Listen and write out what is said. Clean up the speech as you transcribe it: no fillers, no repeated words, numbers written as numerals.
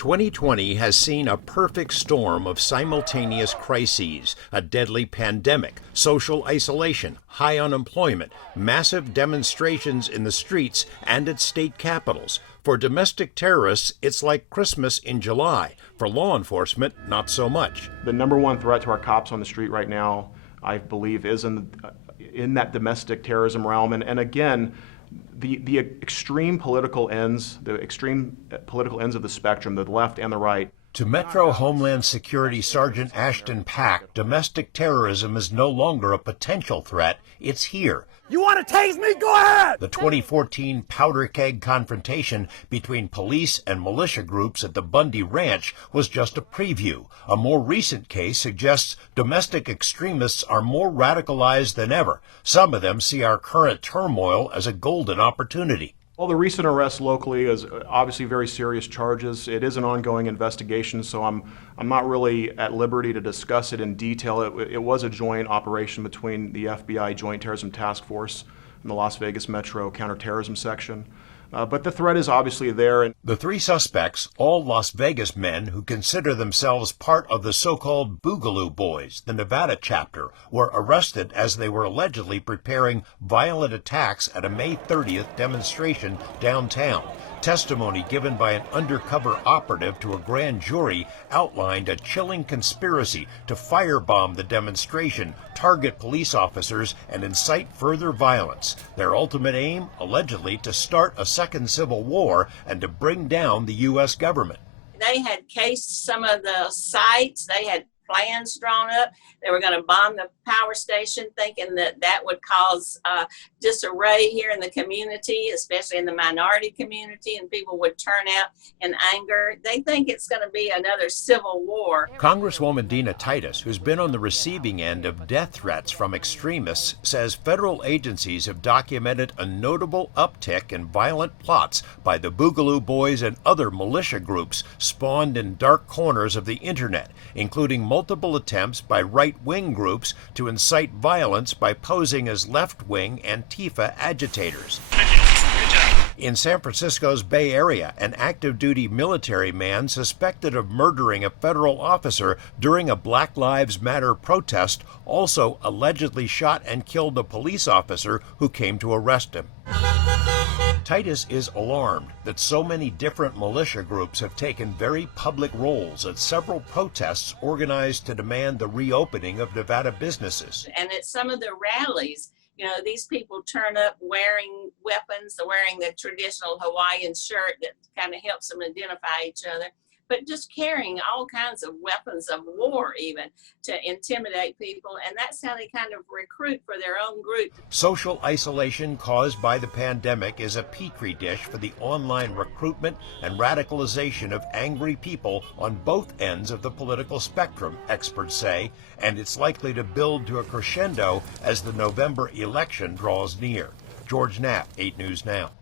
2020 has seen a perfect storm of simultaneous crises: a deadly pandemic, social isolation, high unemployment, massive demonstrations in the streets and at state capitals. For domestic terrorists, it's like Christmas in July. For law enforcement, not so much. The number one threat to our cops on the street right now, I believe, is in that domestic terrorism realm. And again, the extreme political ends of the spectrum, the left and the right. To Metro Homeland Security Sergeant Ashton Pack, domestic terrorism is no longer a potential threat, it's here. You want to tase me? Go ahead! The 2014 powder keg confrontation between police and militia groups at the Bundy Ranch was just a preview. A more recent case suggests domestic extremists are more radicalized than ever. Some of them see our current turmoil as a golden opportunity. Well, the recent arrest locally is obviously very serious charges. It is an ongoing investigation, so I'm not really at liberty to discuss it in detail. It was a joint operation between the FBI Joint Terrorism Task Force and the Las Vegas Metro Counterterrorism Section. But the threat is obviously there. The three suspects, all Las Vegas men who consider themselves part of the so-called Boogaloo Boys, the Nevada chapter, were arrested as they were allegedly preparing violent attacks at a May 30th demonstration downtown. Testimony given by an undercover operative to a grand jury outlined a chilling conspiracy to firebomb the demonstration, target police officers, and incite further violence. Their ultimate aim, allegedly, to start a second civil war and to bring down the U.S. government. They had cased some of the sites. They had plans drawn up. They were going to bomb the power station, thinking that that would cause disarray here in the community, especially in the minority community, and people would turn out in anger. They think it's going to be another civil war. Congresswoman Dina Titus, who's been on the receiving end of death threats from extremists, says federal agencies have documented a notable uptick in violent plots by the Boogaloo Boys and other militia groups spawned in dark corners of the internet, including multiple attempts by right-wing groups to incite violence by posing as left-wing Antifa agitators. In San Francisco's Bay Area, an active-duty military man suspected of murdering a federal officer during a Black Lives Matter protest also allegedly shot and killed a police officer who came to arrest him. Titus is alarmed that so many different militia groups have taken very public roles at several protests organized to demand the reopening of Nevada businesses. And at some of the rallies, you know, these people turn up wearing weapons, wearing the traditional Hawaiian shirt that kind of helps them identify each other, but just carrying all kinds of weapons of war even to intimidate people. And that's how they kind of recruit for their own group. Social isolation caused by the pandemic is a petri dish for the online recruitment and radicalization of angry people on both ends of the political spectrum, experts say, and it's likely to build to a crescendo as the November election draws near. George Knapp, 8 News Now.